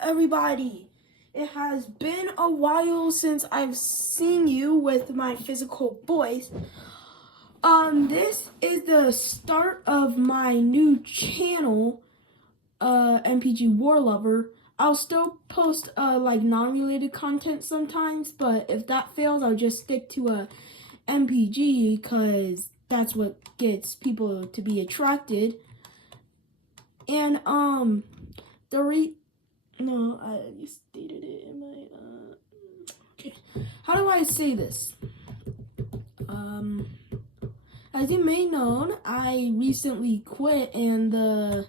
everybody? It has been a while since I've seen you with my physical voice. This is the start of my new channel, MPG War Lover. I'll still post like non-related content sometimes, but if that fails, I'll just stick to a MPG because that's what gets people to be attracted. And no, I stated it in my okay. How do I say this? As you may know, I recently quit, and the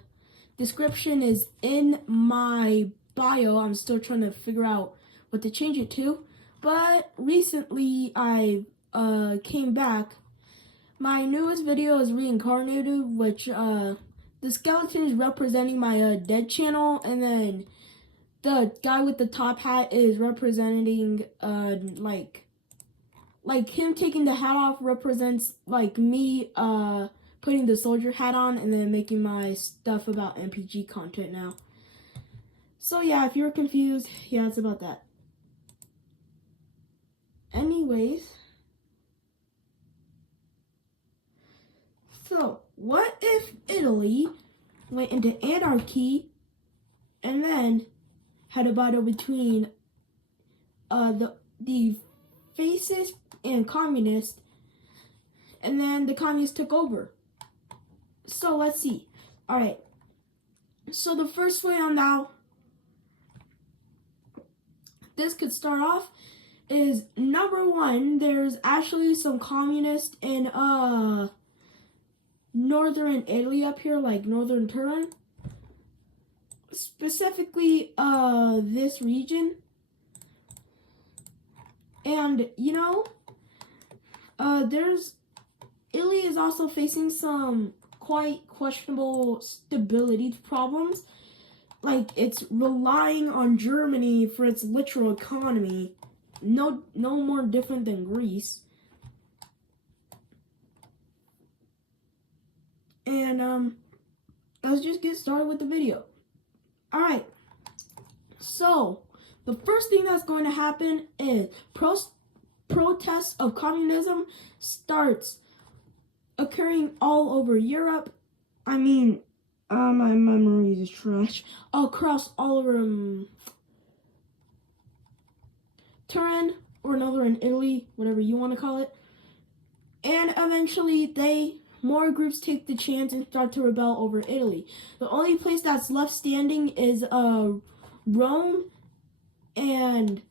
description is in my bio. I'm still trying to figure out what to change it to, but recently I came back. My newest video is Reincarnated, which the skeleton is representing my dead channel, and then the guy with the top hat is representing like him taking the hat off represents like me putting the soldier hat on and then making my stuff about MPG content now. So yeah, if you're confused, yeah, it's about that. Anyways, so what if Italy went into anarchy and then had a battle between the fascist and communist, and then the communists took over? So let's see. All right. So the first way on how this could start off is, number one, there's actually some communists in northern Italy up here, like northern Turin. Specifically this region, and you know, Italy is also facing some quite questionable stability problems. Like, it's relying on Germany for its literal economy, no more different than Greece. And let's just get started with the video. Alright, so the first thing that's going to happen is protests of communism starts occurring all over Europe. I mean, my memory is trash. Across all over Turin or northern Italy, whatever you want to call it. And eventually more groups take the chance and start to rebel over Italy. The only place that's left standing is Rome, and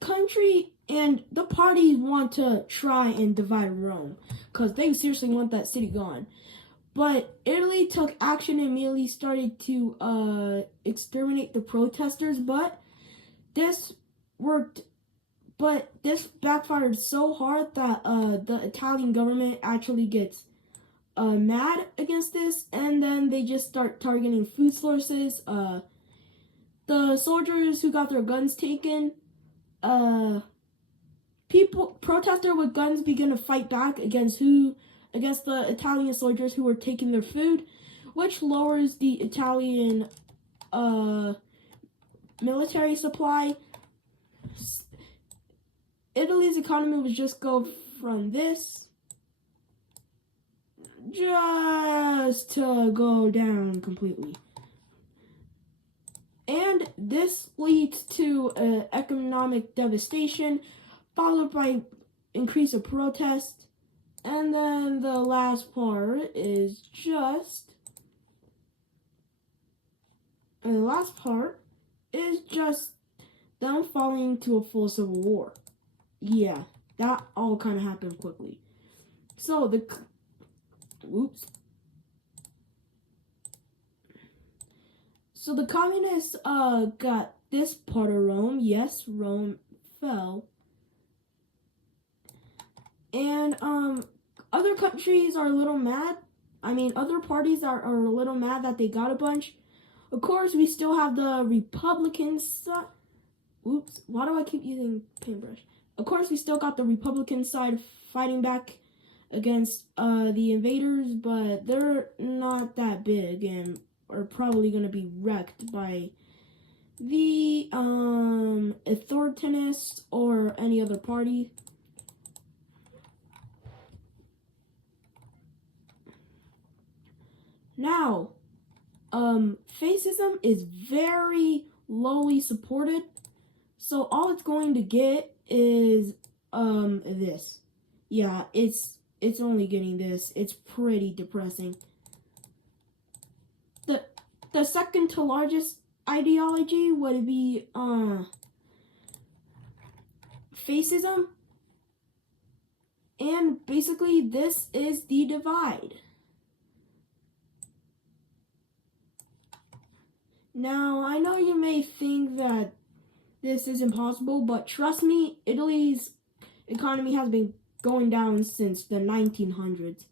country and the parties want to try and divide Rome because they seriously want that city gone. But Italy took action and immediately started to exterminate the protesters, but this worked. But this backfired so hard that the Italian government actually gets mad against this, and then they just start targeting food sources. The soldiers who got their guns taken, protesters with guns begin to fight back against the Italian soldiers who were taking their food, which lowers the Italian military supply. Italy's economy would just go from this just to go down completely. And this leads to economic devastation, followed by increase of protest. And then the last part is just them falling into a full civil war. Yeah, that all kind of happened quickly. So the communists got this part of Rome. Yes, Rome fell. And other countries are a little mad. I mean, other parties are a little mad that they got a bunch. Of course, we still have the Republicans. Oops, why do I keep using paintbrush? Of course, we still got the Republican side fighting back against the invaders, but they're not that big, and are probably going to be wrecked by the authoritarians or any other party. Now, fascism is very lowly supported, so all it's going to get is this. Yeah, it's only getting this. It's pretty depressing. The second to largest ideology would be fascism, and basically this is the divide. Now, I know you may think that this is impossible, but trust me, Italy's economy has been going down since the 1900s.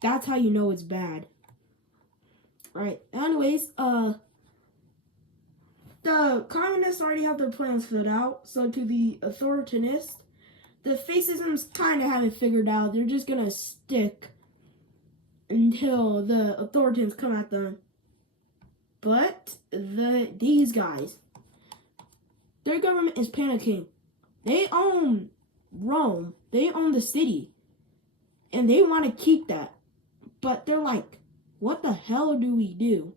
That's how you know it's bad. Right. Anyways, the communists already have their plans figured out. So to the authoritarians, the fascisms kind of have it figured out. They're just gonna stick until the authoritarians come at them. But these guys, their government is panicking. They own Rome. They own the city. And they want to keep that. But they're like, what the hell do we do?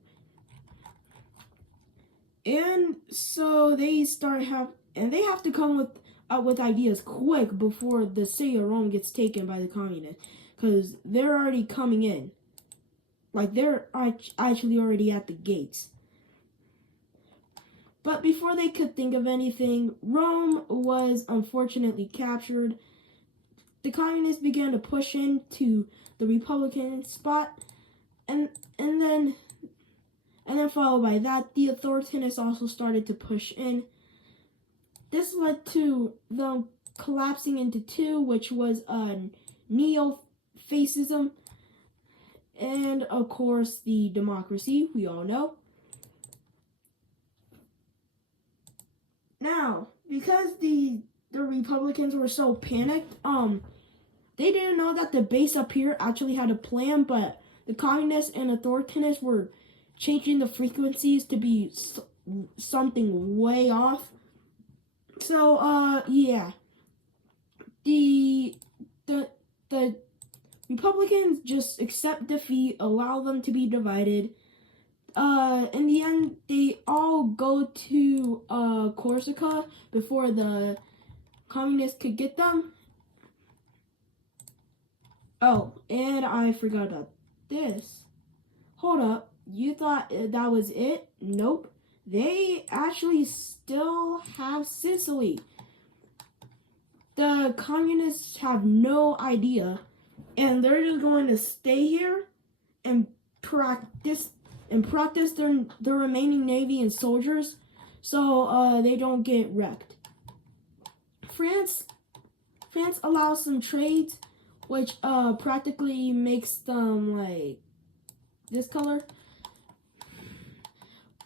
And so they they have to come with ideas quick before the city of Rome gets taken by the communists. Because they're already coming in. Like, they're actually already at the gates. But before they could think of anything, Rome was unfortunately captured. The communists began to push into the Republican spot, and then followed by that, the authoritarians also started to push in. This led to them collapsing into two, which was neo-fascism, and of course the democracy, we all know. Now, because the Republicans were so panicked, they didn't know that the base up here actually had a plan, but the communists and authoritarians were changing the frequencies to be something way off. So, yeah. The Republicans just accept defeat, allow them to be divided. In the end, they all go to Corsica before the communists could get them. Oh, and I forgot about this. Hold up, you thought that was it? Nope. They actually still have Sicily. The communists have no idea, and they're just going to stay here and practice the remaining navy and soldiers, so they don't get wrecked. France allows some trades, which practically makes them like this color.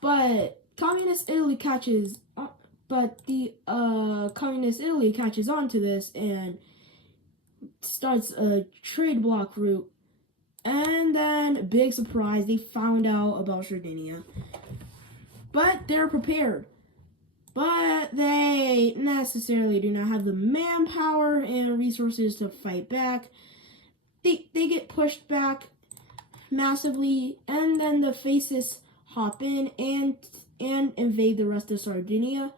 But communist Italy catches on to this and starts a trade block route. And then, big surprise, they found out about Sardinia. But they're prepared. But they necessarily do not have the manpower and resources to fight back. They get pushed back massively, and then the fascists hop in and invade the rest of Sardinia.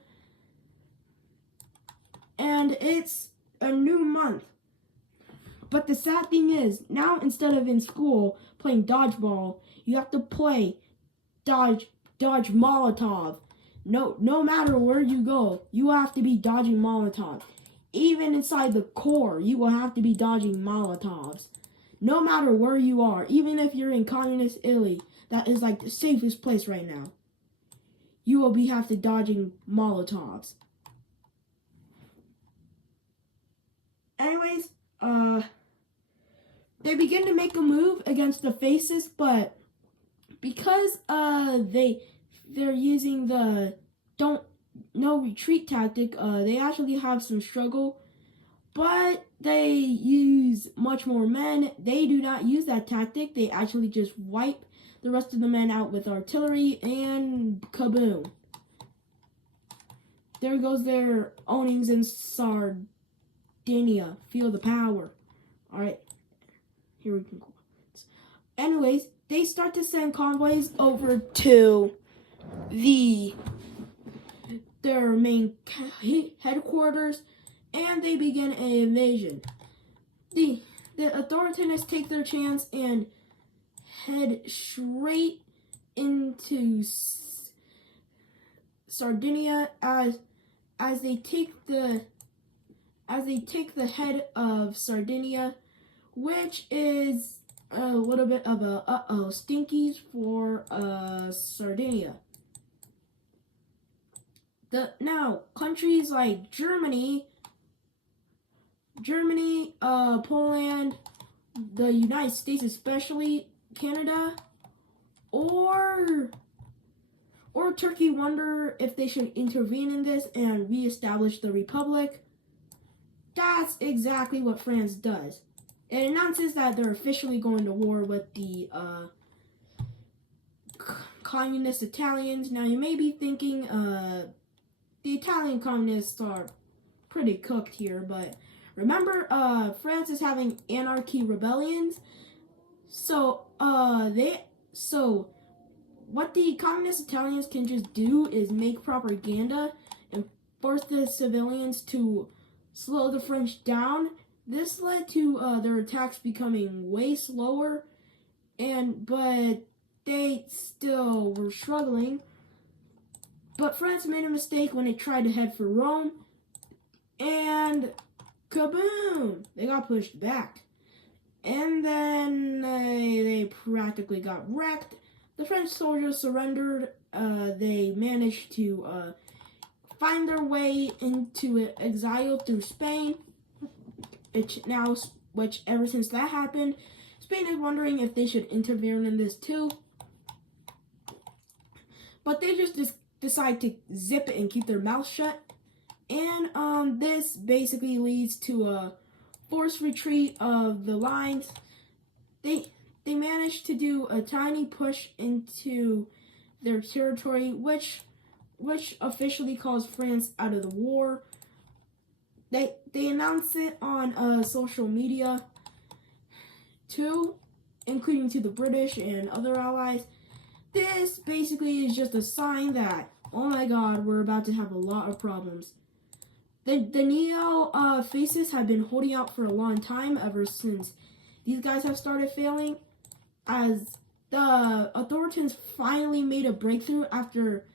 And it's a new month. But the sad thing is, now instead of in school playing dodgeball, you have to play dodge Molotov. No matter where you go, you have to be dodging Molotov. Even inside the core, you will have to be dodging Molotovs. No matter where you are, even if you're in communist Italy, that is like the safest place right now, you will have to dodging Molotovs. Anyways, they begin to make a move against the fascists, but because they're using the no retreat tactic, they actually have some struggle, but they use much more men. They do not use that tactic. They actually just wipe the rest of the men out with artillery, and kaboom. There goes their ownings in Sardinia. Feel the power. Alright, here we can go. Anyways, they start to send convoys over to their main headquarters, and they begin an invasion. The authoritarians take their chance and head straight into Sardinia as they take the head of Sardinia, which is a little bit of a stinkies for Sardinia. Now countries like Germany, Poland, the United States, especially Canada, or Turkey wonder if they should intervene in this and reestablish the republic. That's exactly what France does. It announces that they're officially going to war with the communist Italians. Now you may be thinking the Italian communists are pretty cooked here, but remember France is having anarchy rebellions. So what the communist Italians can just do is make propaganda and force the civilians to slow the French down. This led to their attacks becoming way slower, but they still were struggling. But France made a mistake when they tried to head for Rome, and kaboom! They got pushed back. And then they practically got wrecked. The French soldiers surrendered. They managed to find their way into exile through Spain. Which ever since that happened, Spain is wondering if they should intervene in this too. But they just decide to zip it and keep their mouth shut. And this basically leads to a forced retreat of the lines. They managed to do a tiny push into their territory, which officially calls France out of the war. They announced it on social media too, including to the British and other allies. This basically is just a sign that, oh my god, we're about to have a lot of problems. The neo-fascists have been holding out for a long time, ever since these guys have started failing, as the authoritarians finally made a breakthrough after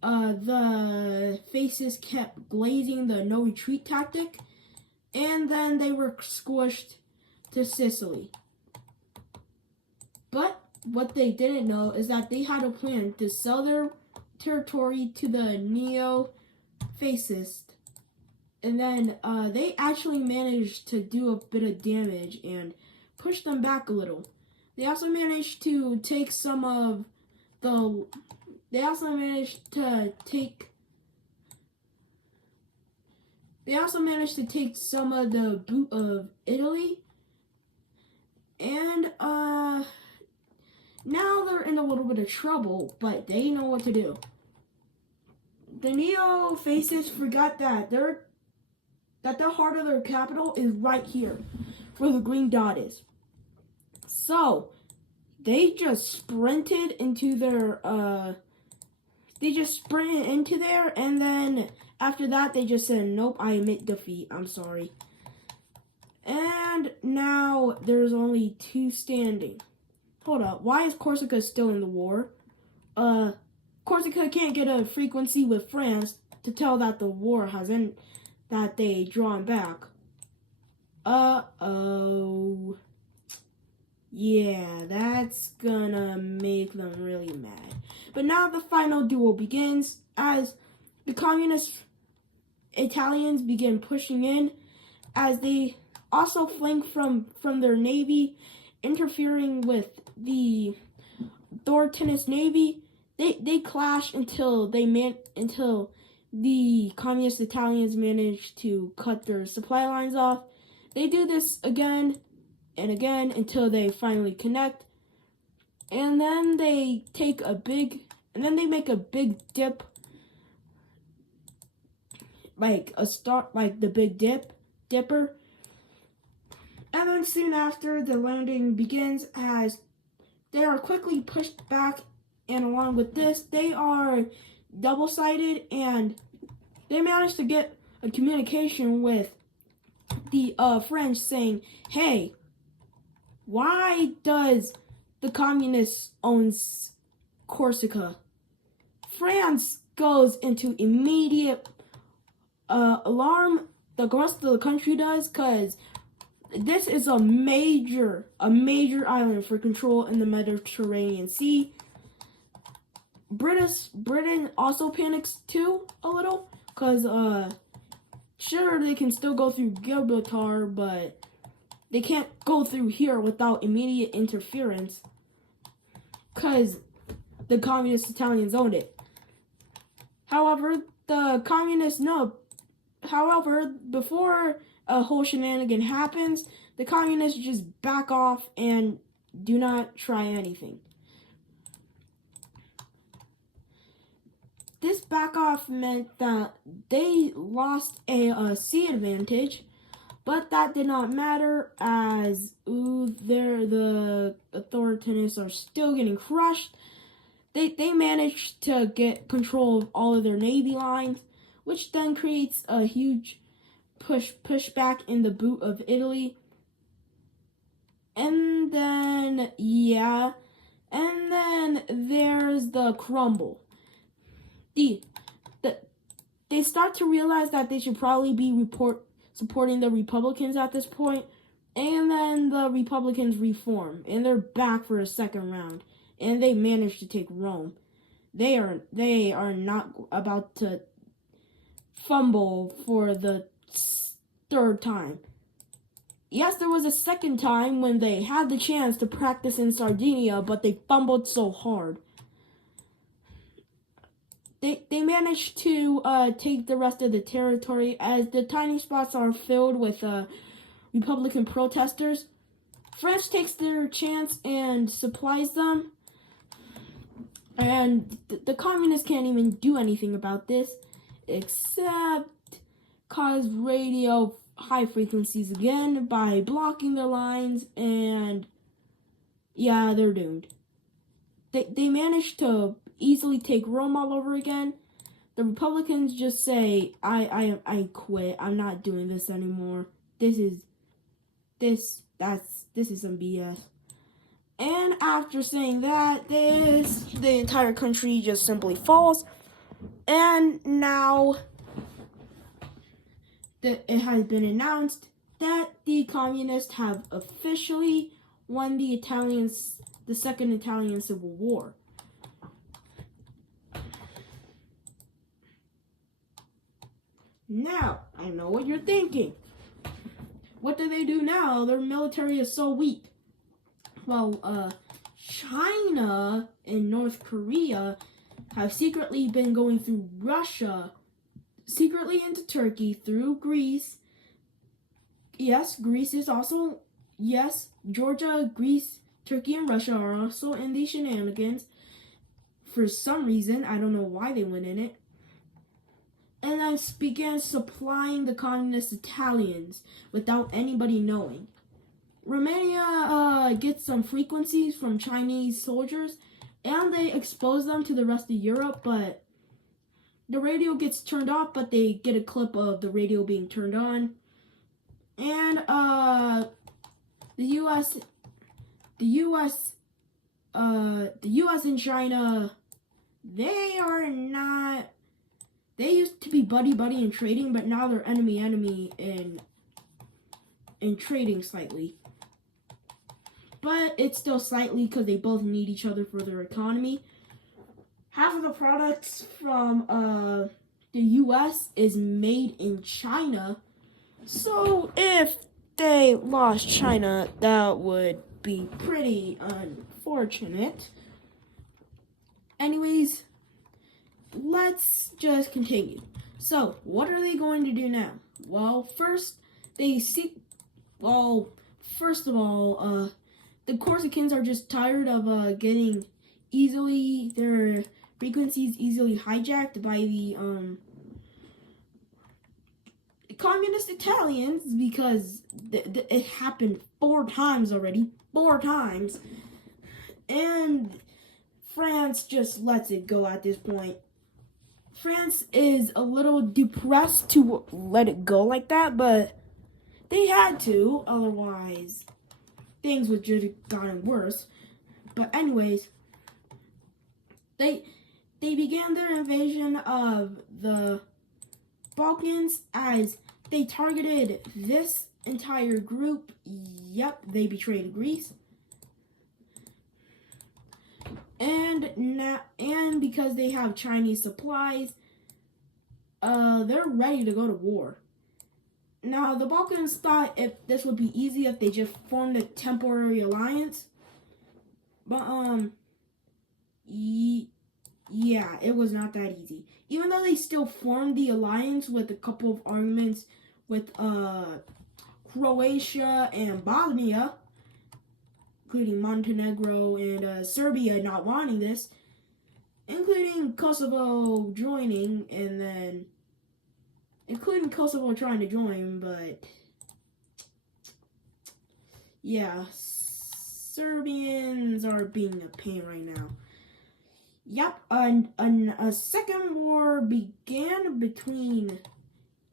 the fascists kept glazing the no retreat tactic, and then they were squished to Sicily. But what they didn't know is that they had a plan to sell their territory to the neo-fascists, and then they actually managed to do a bit of damage and push them back a little. They also managed to take some of the boot of Italy, and now they're in a little bit of trouble, but they know what to do. The neo-fascists forgot that the heart of their capital is right here, where the green dot is. So they just sprinted into there, and then after that they just said, nope, I admit defeat, I'm sorry. And now there's only two standing. Hold up, why is Corsica still in the war? Corsica can't get a frequency with France to tell that the war has ended, that they drawn back. Yeah, that's gonna make them really mad. But now the final duel begins as the communist Italians begin pushing in, as they also flank from their navy, interfering with the authoritarian navy. They clash until the communist Italians manage to cut their supply lines off. They do this again and again until they finally connect. and then they make a big dip, like the Big Dipper. And then soon after, the landing begins as they are quickly pushed back, and along with this, they are double-sided, and they manage to get a communication with the French saying, hey, why does the communists own Corsica? France goes into immediate alarm. The rest of the country does, because this is a major island for control in the Mediterranean Sea. Britain also panics too a little, because sure, they can still go through Gibraltar, but they can't go through here without immediate interference, because the communist Italians owned it. However, the communists know. However, before a whole shenanigan happens, the communists just back off and do not try anything. This back off meant that they lost a sea advantage, but that did not matter, as the authoritarians are still getting crushed. They managed to get control of all of their navy lines, which then creates a huge pushback in the boot of Italy. And then there's the crumble. They start to realize that they should probably be supporting the Republicans at this point, and then the Republicans reform, and they're back for a second round, and they manage to take Rome. They are not about to fumble for the third time. Yes, there was a second time when they had the chance to practice in Sardinia, but they fumbled so hard. They managed to take the rest of the territory, as the tiny spots are filled with Republican protesters. France takes their chance and supplies them, and the communists can't even do anything about this except cause radio high frequencies again by blocking their lines, and yeah, they're doomed. They managed to easily take Rome all over again. The Republicans just say, I quit. I'm not doing this anymore. This is some BS. And after saying that, the entire country just simply falls. And now it has been announced that the communists have officially won the Second Italian Civil War. Now, I know what you're thinking. What do they do now? Their military is so weak. Well, China and North Korea have secretly been going through Russia, secretly into Turkey, through Greece. Yes, Greece is also, yes, Georgia, Greece, Turkey, and Russia are also in these shenanigans. For some reason, I don't know why they went in it. And then began supplying the communist Italians without anybody knowing. Romania gets some frequencies from Chinese soldiers, and they expose them to the rest of Europe, but the radio gets turned off, but they get a clip of the radio being turned on. And the US and China, they used to be buddy in trading, but now they're enemy in trading slightly. But it's still slightly, because they both need each other for their economy. Half of the products from the US is made in China. So if they lost China, that would be pretty unfortunate. Anyways, let's just continue. So, what are they going to do now? Well, first of all, the Corsicans are just tired of getting their frequencies easily hijacked by the communist Italians, because it happened 4 times already. 4 times. And France just lets it go at this point. France is a little depressed to let it go like that, but they had to, otherwise things would just have gotten worse. But anyways, they began their invasion of the Balkans as they targeted this entire group. Yep, they betrayed Greece. And because they have Chinese supplies, they're ready to go to war. Now, the Balkans thought if this would be easy if they just formed a temporary alliance. But, yeah, it was not that easy. Even though they still formed the alliance with a couple of arguments with, Croatia and Bosnia, including Montenegro and Serbia not wanting this, including Kosovo joining, and then including Kosovo trying to join, but yeah, Serbians are being a pain right now. Yep, a second war began between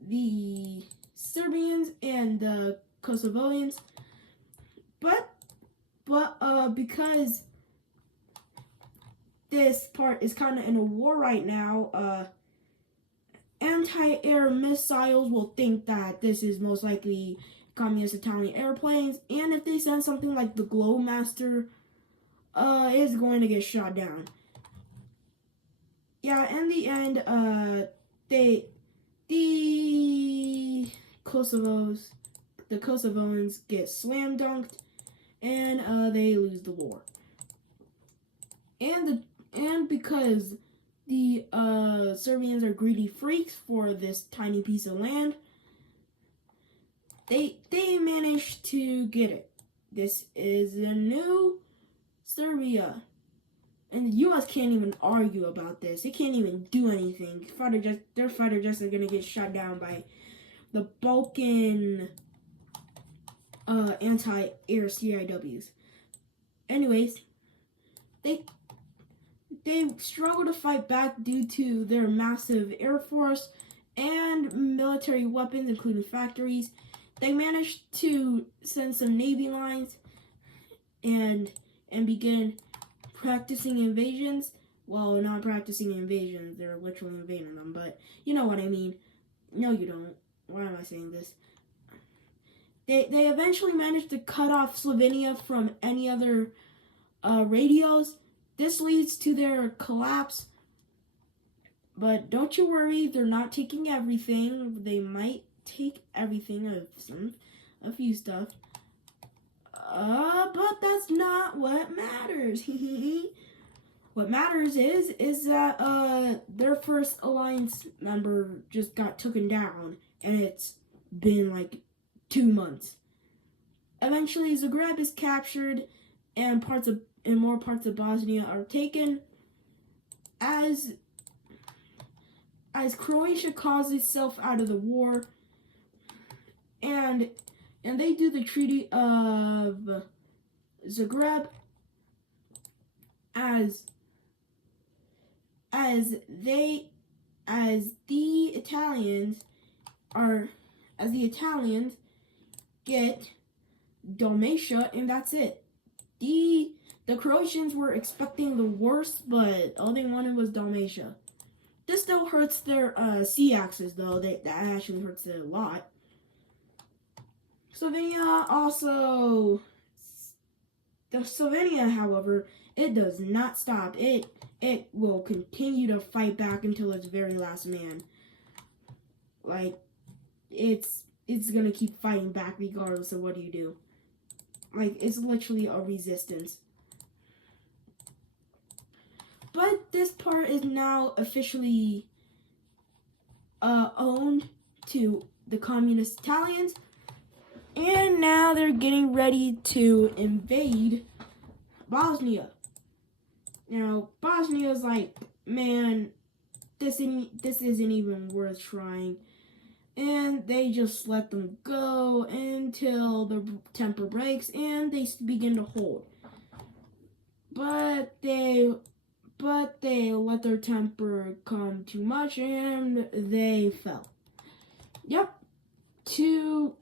the Serbians and the Kosovoians, but because this part is kind of in a war right now, anti-air missiles will think that this is most likely communist Italian airplanes, and if they send something like the Globemaster, is going to get shot down. Yeah, in the end, the Kosovoans get slam dunked, and they lose the war. And because the Serbians are greedy freaks for this tiny piece of land, they managed to get it. This is a new Serbia. And the U.S. can't even argue about this. They can't even do anything. Their fighter jets are gonna get shot down by the Balkan anti-air CIWs. Anyways, they struggle to fight back due to their massive air force and military weapons, including factories. They managed to send some navy lines and begin practicing invasions. Well, not practicing invasions, they're literally invading them, but you know what I mean. No, you don't. Why am I saying this? They eventually managed to cut off Slovenia from any other radios. This leads to their collapse. But don't you worry, they're not taking everything. They might take everything of a few stuff. But that's not what matters. What matters is that their first alliance member just got taken down, and it's been like 2 months. Eventually, Zagreb is captured, and more parts of Bosnia are taken. As Croatia calls itself out of the war, and they do the Treaty of Zagreb as the Italians get Dalmatia, and that's it. The Croatians were expecting the worst, but all they wanted was Dalmatia. This still hurts their sea axis, though. That actually hurts it a lot. Slovenia, however, it does not stop. It will continue to fight back until its very last man. Like, it's gonna keep fighting back regardless of what you do. Like, it's literally a resistance. But this part is now officially owned to the communist Italians. And now they're getting ready to invade Bosnia. Now, Bosnia's like, man, this isn't even worth trying. And they just let them go until the temper breaks and they begin to hold. But they let their temper come too much and they fell. Yep. Two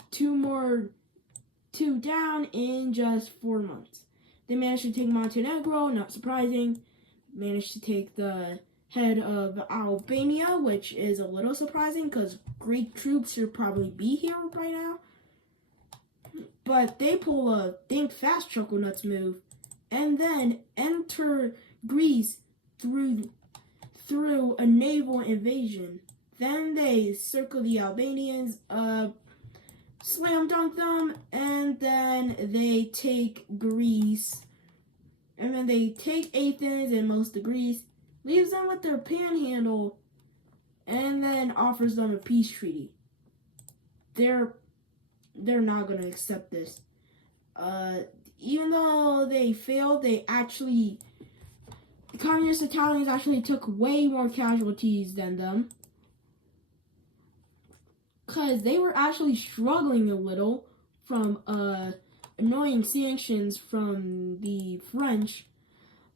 down in just 4 months. They managed to take Montenegro, not surprising. Managed to take the head of Albania, which is a little surprising because Greek troops should probably be here right now. But they pull a think fast Chuckle Nuts move and then enter Greece through a naval invasion. Then they circle the Albanians, slam dunk them, and then they take Greece. And then they take Athens and most of Greece, leaves them with their panhandle, and then offers them a peace treaty. They're not gonna accept this. Even though they failed, the communist Italians actually took way more casualties than them. Because they were actually struggling a little from annoying sanctions from the French.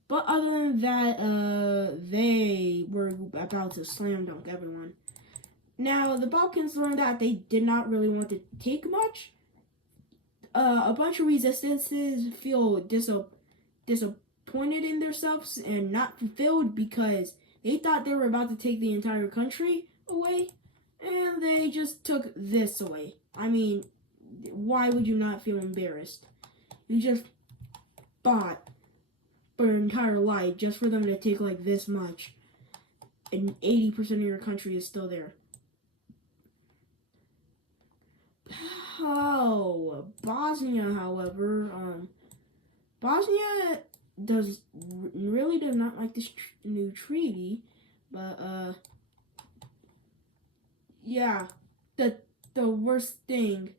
But other than that, they were about to slam dunk everyone. Now, the Balkans learned that they did not really want to take much. A bunch of resistances feel disappointed in themselves and not fulfilled because they thought they were about to take the entire country away. And they just took this away. I mean, why would you not feel embarrassed? You just fought for your entire life just for them to take like this much. And 80% of your country is still there. Oh, Bosnia, however, Bosnia really does not like this new treaty, but, yeah, the worst thing,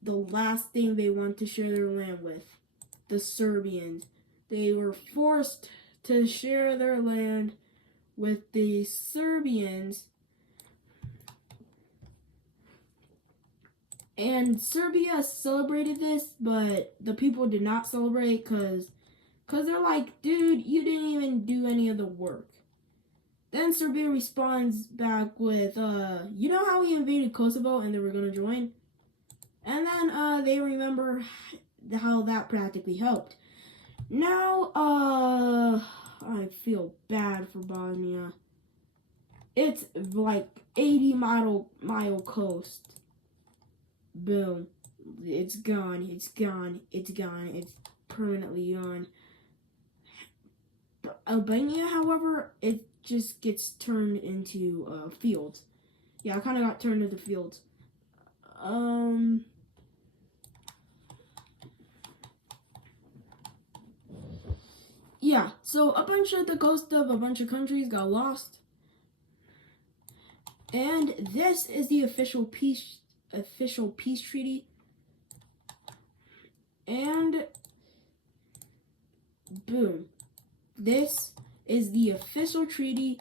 the last thing they want to share their land with, the Serbians. They were forced to share their land with the Serbians, and Serbia celebrated this, but the people did not celebrate because they're like, dude, you didn't even do any of the work. Then Serbia responds back with, you know how we invaded Kosovo and they were going to join? And then they remember how that practically helped. Now, I feel bad for Bosnia. It's like 80-mile coast. Boom. It's gone. It's gone. It's gone. It's permanently gone. Albania, however, it just gets turned into fields. Yeah, I kind of got turned into fields. Yeah, so a bunch of the coast of a bunch of countries got lost. And this is the official peace treaty. And boom. This is the official treaty,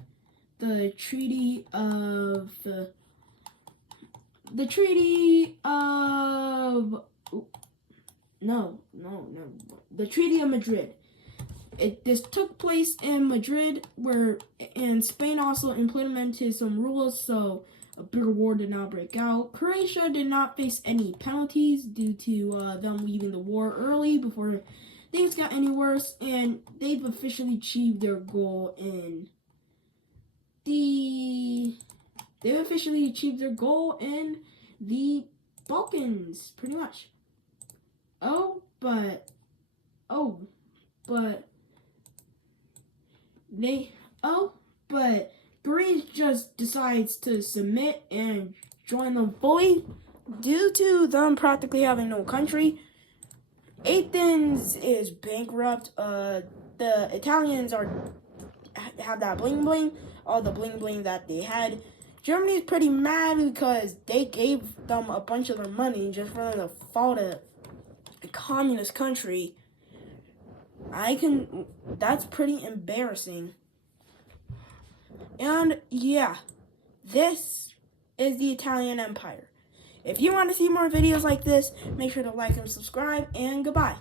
the treaty of the Treaty of Madrid. This took place in Madrid, and Spain also implemented some rules, so a bigger war did not break out. Croatia did not face any penalties due to them leaving the war early before things got any worse, and they've officially achieved their goal in the Balkans, pretty much. But Greece just decides to submit and join them fully due to them practically having no country. Athens is bankrupt. The Italians have that bling bling, all the bling bling that they had Germany's pretty mad because they gave them a bunch of their money just for them to fall to a communist country. That's pretty embarrassing. And yeah, this is the Italian Empire. If you want to see more videos like this, make sure to like and subscribe, and goodbye.